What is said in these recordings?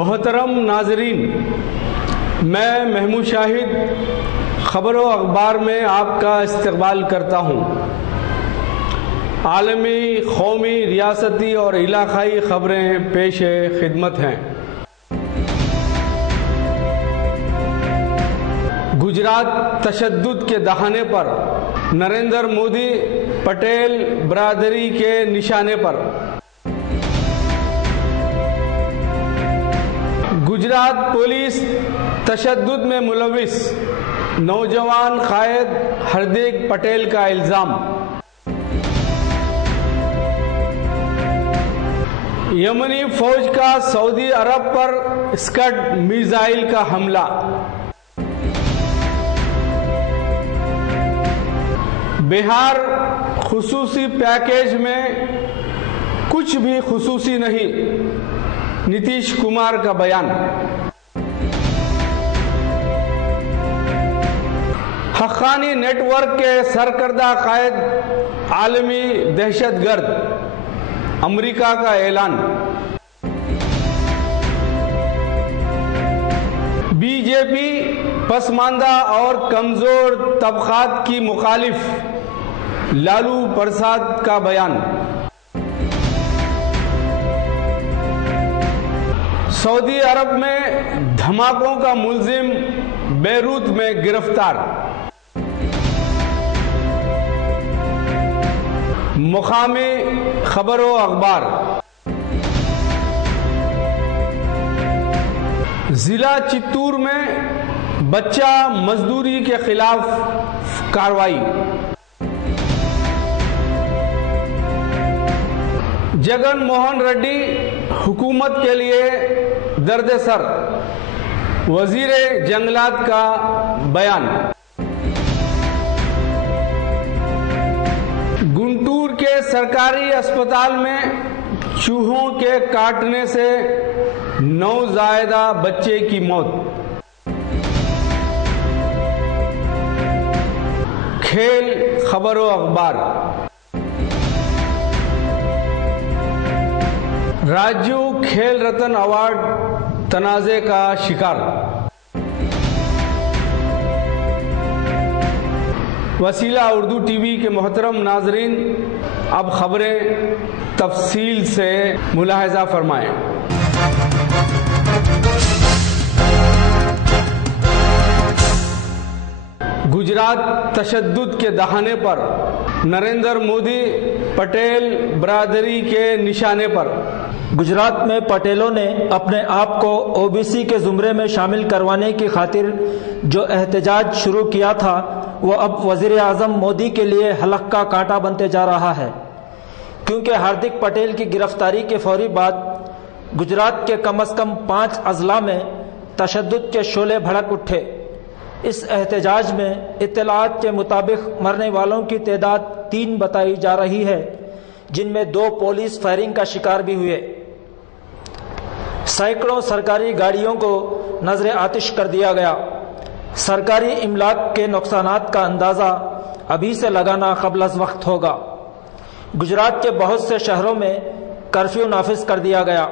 محترم ناظرین، میں محمود شاہد خبر و اخبار میں آپ کا استقبال کرتا ہوں۔ عالمی، قومی، ریاستی اور علاقائی خبریں پیش خدمت ہیں۔ گجرات تشدد کے دہانے پر، نریندر مودی پٹیل برادری کے نشانے پر۔ گجرات پولیس تشدد میں ملوث نوجوان قائد ہردیک پٹیل کا الزام۔ یمنی فوج کا سعودی عرب پر اسکڈ میزائل کا حملہ۔ بہار خصوصی پیکیج میں کچھ بھی خصوصی نہیں، نتیش کمار کا بیان۔ حقانی نیٹ ورک کے سرکردہ قائد عالمی دہشت گرد، امریکہ کا اعلان۔ بی جے پی پسماندہ اور کمزور طبقات کی مخالف، لالو پرساد کا بیان۔ سعودی عرب میں دھماکوں کا ملزم بیروت میں گرفتار۔ مقامی خبر و اخبار۔ ضلع چتور میں بچہ مزدوری کے خلاف کارروائی۔ جگن موہن ریڈی حکومت کے لیے درد سر، وزیر جنگلات کا بیان۔ گنٹور کے سرکاری اسپتال میں چوہوں کے کاٹنے سے نوزائیدہ بچے کی موت۔ کھیل خبر و اخبار۔ راجیو کھیل رتن ایوارڈ تنازع کا شکار۔ وسیلہ اردو ٹی وی کے محترم ناظرین، اب خبریں تفصیل سے ملاحظہ فرمائیں۔ گجرات تشدد کے دہانے پر، نریندر مودی پٹیل برادری کے نشانے پر۔ گجرات میں پٹیلوں نے اپنے آپ کو او بی سی کے زمرے میں شامل کروانے کی خاطر جو احتجاج شروع کیا تھا، وہ اب وزیر اعظم مودی کے لیے حلق کا کانٹا بنتے جا رہا ہے، کیونکہ ہاردک پٹیل کی گرفتاری کے فوری بعد گجرات کے کم از کم 5 اضلاع میں تشدد کے شعلے بھڑک اٹھے۔ اس احتجاج میں اطلاعات کے مطابق مرنے والوں کی تعداد 3 بتائی جا رہی ہے، جن میں 2 پولیس فائرنگ کا شکار بھی ہوئے۔ سینکڑوں سرکاری گاڑیوں کو نذر آتش کر دیا گیا۔ سرکاری املاک کے نقصانات کا اندازہ ابھی سے لگانا قبل از وقت ہوگا۔ گجرات کے بہت سے شہروں میں کرفیو نافذ کر دیا گیا۔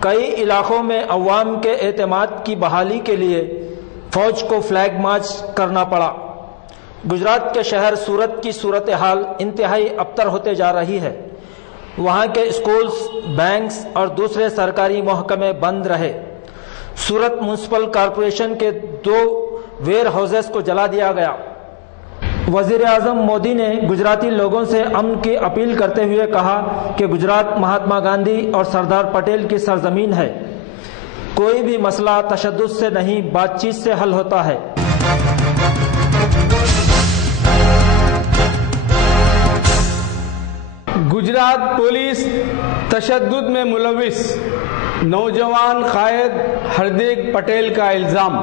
کئی علاقوں میں عوام کے اعتماد کی بحالی کے لیے فوج کو فلیگ مارچ کرنا پڑا۔ گجرات کے شہر سورت کی صورتحال انتہائی ابتر ہوتے جا رہی ہے۔ وہاں کے اسکولز، بینکس اور دوسرے سرکاری محکمے بند رہے۔ سورت میونسپل کارپوریشن کے 2 ویئر ہاؤسز کو جلا دیا گیا۔ وزیر اعظم مودی نے گجراتی لوگوں سے امن کی اپیل کرتے ہوئے کہا کہ گجرات مہاتما گاندھی اور سردار پٹیل کی سرزمین ہے۔ کوئی بھی مسئلہ تشدد سے نہیں، بات چیت سے حل ہوتا ہے۔ گجرات پولیس تشدد میں ملوث نوجوان قائد ہردیک پٹیل کا الزام۔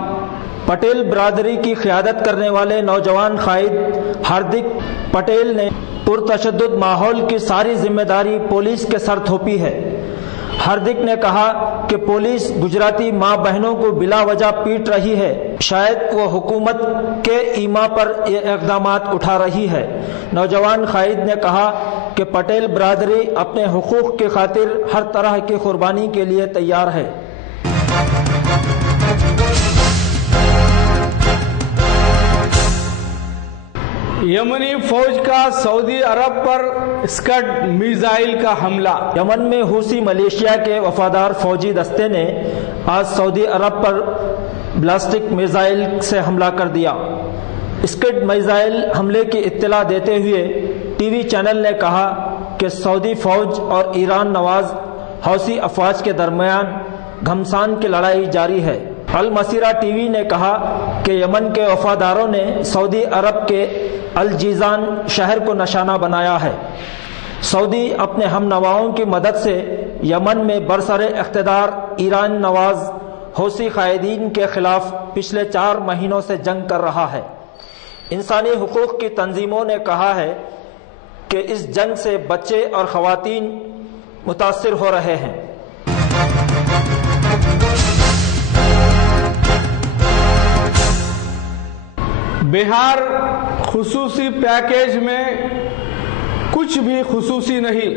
پٹیل برادری کی قیادت کرنے والے نوجوان قائد ہاردک پٹیل نے پرتشدد ماحول کی ساری ذمہ داری پولیس کے سر تھوپی ہے۔ ہاردک نے کہا کہ پولیس گجراتی ماں بہنوں کو بلا وجہ پیٹ رہی ہے، شاید وہ حکومت کے ایما پر یہ اقدامات اٹھا رہی ہے۔ نوجوان قائد نے کہا کہ پٹیل برادری اپنے حقوق کی خاطر ہر طرح کی قربانی کے لیے تیار ہے۔ یمنی فوج کا سعودی عرب پر اسکڈ میزائل کا حملہ۔ یمن میں حوثی ملیشیا کے وفادار فوجی دستے نے آج سعودی عرب پر بلاسٹک میزائل سے حملہ کر دیا۔ اسکڈ میزائل حملے کی اطلاع دیتے ہوئے ٹی وی چینل نے کہا کہ سعودی فوج اور ایران نواز حوثی افواج کے درمیان گھمسان کی لڑائی جاری ہے۔ المسیرہ ٹی وی نے کہا کہ یمن کے وفاداروں نے سعودی عرب کے الجیزان شہر کو نشانہ بنایا ہے۔ سعودی اپنے ہم نواؤں کی مدد سے یمن میں برسر اقتدار ایران نواز حوثی قائدین کے خلاف پچھلے 4 مہینوں سے جنگ کر رہا ہے۔ انسانی حقوق کی تنظیموں نے کہا ہے کہ اس جنگ سے بچے اور خواتین متاثر ہو رہے ہیں۔ بہار خصوصی پیکیج میں کچھ بھی خصوصی نہیں،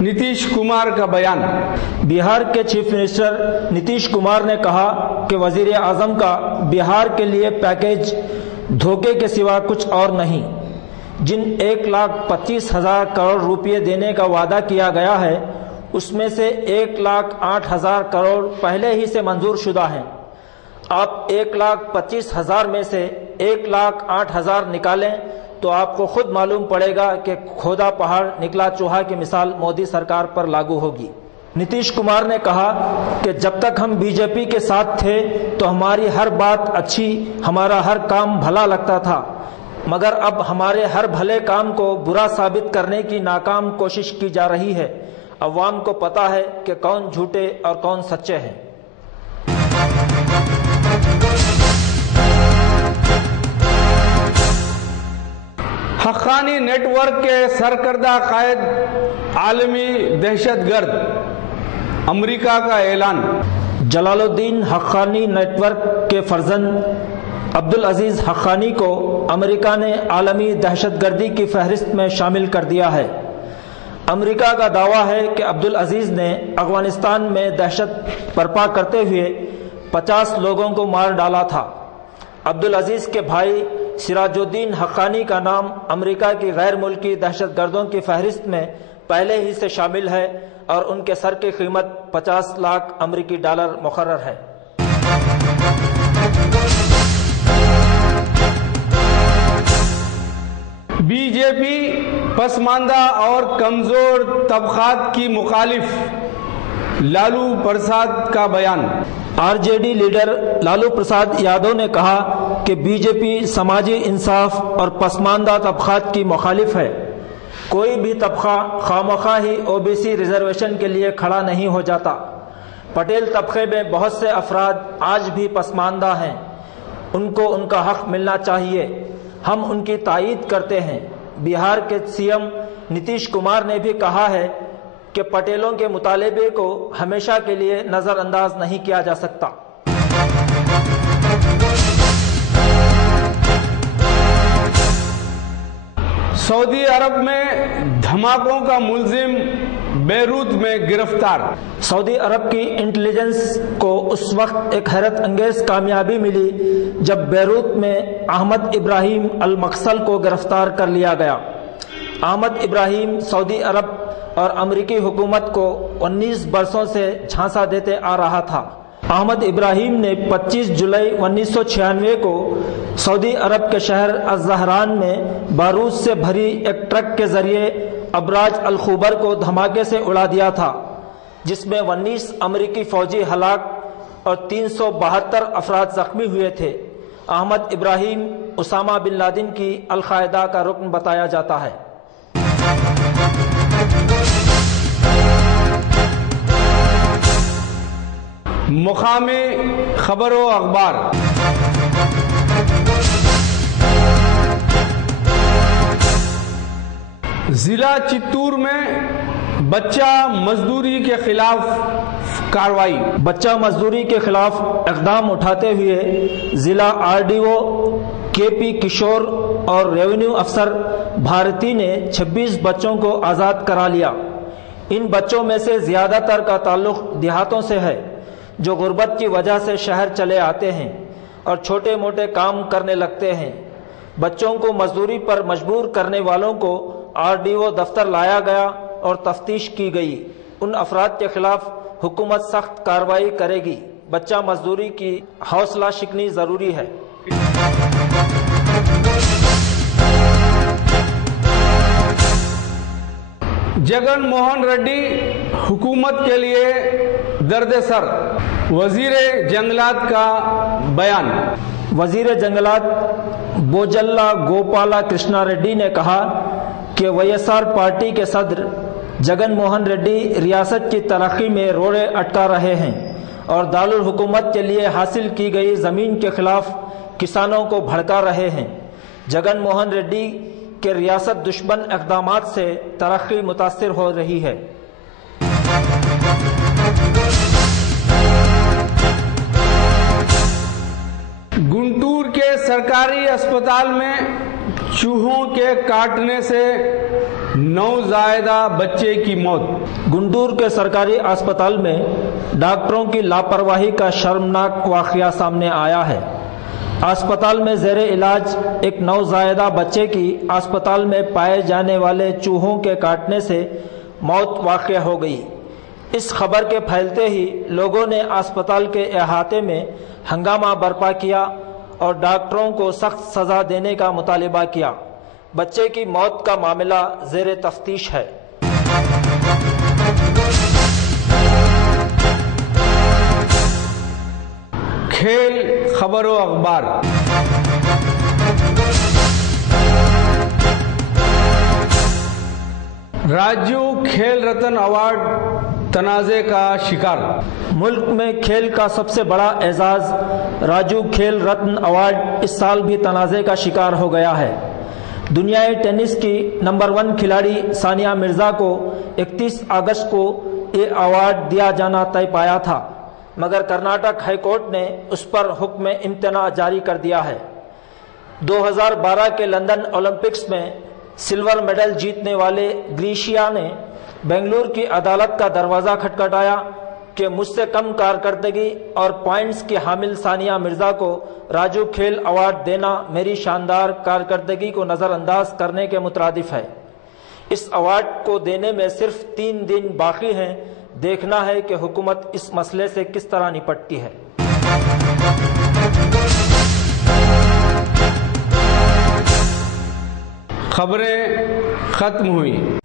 نتیش کمار کا بیان۔ بہار کے چیف منسٹر نتیش کمار نے کہا کہ وزیر اعظم کا بہار کے لیے پیکیج دھوکے کے سوا کچھ اور نہیں۔ جن 1,25,000 کروڑ روپے دینے کا وعدہ کیا گیا ہے اس میں سے 1,08,000 کروڑ پہلے ہی سے منظور شدہ ہیں۔ آپ 1,25,000 میں سے 1,08,000 نکالیں تو آپ کو خود معلوم پڑے گا کہ کھودا پہاڑ نکلا چوہا کی مثال مودی سرکار پر لاگو ہوگی۔ نتیش کمار نے کہا کہ جب تک ہم بی جے پی کے ساتھ تھے تو ہماری ہر بات اچھی، ہمارا ہر کام بھلا لگتا تھا، مگر اب ہمارے ہر بھلے کام کو برا ثابت کرنے کی ناکام کوشش کی جا رہی ہے۔ عوام کو پتہ ہے کہ کون جھوٹے اور کون سچے ہیں۔ حقانی نیٹ ورک کے سرکردہ قائد عالمی دہشت گرد، امریکہ کا اعلان۔ جلال الدین حقانی نیٹ ورک کے فرزند عبدالعزیز حقانی کو امریکہ نے عالمی دہشت گردی کی فہرست میں شامل کر دیا ہے۔ امریکہ کا دعویٰ ہے کہ عبدالعزیز نے افغانستان میں دہشت برپا کرتے ہوئے 50 لوگوں کو مار ڈالا تھا۔ عبدالعزیز کے بھائی سراج الدین حقانی کا نام امریکہ کی غیر ملکی دہشت گردوں کی فہرست میں پہلے ہی سے شامل ہے اور ان کے سر کی قیمت 50 لاکھ امریکی ڈالر مقرر ہے۔ بی جے پی پسماندہ اور کمزور طبقات کی مخالف، لالو پرساد کا بیان۔ R J D leader Lalu Prasad Yadav نے کہا کہ بی جے پی سماجی انصاف اور پسماندہ طبقات کی مخالف ہے۔ کوئی بھی طبقہ خواہ ہی او بی سی ریزرویشن کے لیے کھڑا نہیں ہو جاتا۔ پٹیل طبقے میں بہت سے افراد آج بھی پسماندہ ہیں، ان کو ان کا حق ملنا چاہیے، ہم ان کی تائید کرتے ہیں۔ بہار کے سی ایم نتیش کمار نے بھی کہا ہے کہ پٹیلوں کے مطالبے کو ہمیشہ کے لیے نظر انداز نہیں کیا جا سکتا۔ سعودی عرب میں دھماکوں کا ملزم بیروت میں گرفتار۔ سعودی عرب کی انٹیلیجنس کو اس وقت ایک حیرت انگیز کامیابی ملی جب بیروت میں احمد ابراہیم المقصل کو گرفتار کر لیا گیا۔ احمد ابراہیم سعودی عرب اور امریکی حکومت کو 19 برسوں سے جھانسا دیتے آ رہا تھا۔ احمد ابراہیم نے 25 جولائی 1996 کو سعودی عرب کے شہر الزہران میں بارود سے بھری ایک ٹرک کے ذریعے ابراج الخوبر کو دھماکے سے اڑا دیا تھا، جس میں 19 امریکی فوجی ہلاک اور 372 افراد زخمی ہوئے تھے۔ احمد ابراہیم اسامہ بن لادن کی القاعدہ کا رکن بتایا جاتا ہے۔ مقامی خبر و اخبار۔ ضلع چتور میں بچہ مزدوری کے خلاف کارروائی۔ بچہ مزدوری کے خلاف اقدام اٹھاتے ہوئے ضلع آر ڈی او کے پی کشور اور ریونیو افسر بھارتی نے 26 بچوں کو آزاد کرا لیا۔ ان بچوں میں سے زیادہ تر کا تعلق دیہاتوں سے ہے جو غربت کی وجہ سے شہر چلے آتے ہیں اور چھوٹے موٹے کام کرنے لگتے ہیں۔ بچوں کو مزدوری پر مجبور کرنے والوں کو RDO دفتر لایا گیا اور تفتیش کی گئی۔ ان افراد کے خلاف حکومت سخت کارروائی کرے گی۔ بچہ مزدوری کی حوصلہ شکنی ضروری ہے۔ جگن موہن ریڈی حکومت کے لیے درد سر، وزیر جنگلات کا بیان۔ وزیر جنگلات بوجلا گوپالا کرشنا ریڈی نے کہا کہ WSR پارٹی کے صدر جگن موہن ریڈی ریاست کی ترقی میں روڑے اٹکا رہے ہیں اور دارالحکومت کے لیے حاصل کی گئی زمین کے خلاف کسانوں کو بھڑکا رہے ہیں۔ جگن موہن ریڈی کے ریاست دشمن اقدامات سے ترقی متاثر ہو رہی ہے۔ گنٹور کے سرکاری اسپتال میں چوہوں کے کاٹنے سے نوزائیدہ بچے کی موت۔ گنٹور کے سرکاری اسپتال میں ڈاکٹروں کی لاپرواہی کا شرمناک واقعہ سامنے آیا ہے۔ اسپتال میں زیر علاج ایک نوزائیدہ بچے کی اسپتال میں پائے جانے والے چوہوں کے کاٹنے سے موت واقع ہو گئی۔ اس خبر کے پھیلتے ہی لوگوں نے اسپتال کے احاطے میں ہنگامہ برپا کیا اور ڈاکٹروں کو سخت سزا دینے کا مطالبہ کیا۔ بچے کی موت کا معاملہ زیر تفتیش ہے۔ کھیل خبر و اخبار۔ راجیو کھیل رتن ایوارڈ تنازع کا شکار۔ ملک میں کھیل کا سب سے بڑا اعزاز راجیو کھیل رتن ایوارڈ اس سال بھی تنازع کا شکار ہو گیا ہے۔ دنیائے ٹینس کی نمبر 1 کھلاڑی ثانیہ مرزا کو 31 اگست کو یہ ایوارڈ دیا جانا طے پایا تھا، مگر کرناٹک ہائی کورٹ نے اس پر حکم امتناع جاری کر دیا ہے۔ 2012 کے لندن اولمپکس میں سلور میڈل جیتنے والے گریشیا نے بنگلور کی عدالت کا دروازہ کھٹکھٹایا کہ مجھ سے کم کارکردگی اور پوائنٹس کی حامل ثانیہ مرزا کو راجیو کھیل ایوارڈ دینا میری شاندار کارکردگی کو نظر انداز کرنے کے مترادف ہے۔ اس ایوارڈ کو دینے میں صرف 3 دن باقی ہیں۔ دیکھنا ہے کہ حکومت اس مسئلے سے کس طرح نپٹتی ہے۔ خبریں ختم ہوئی۔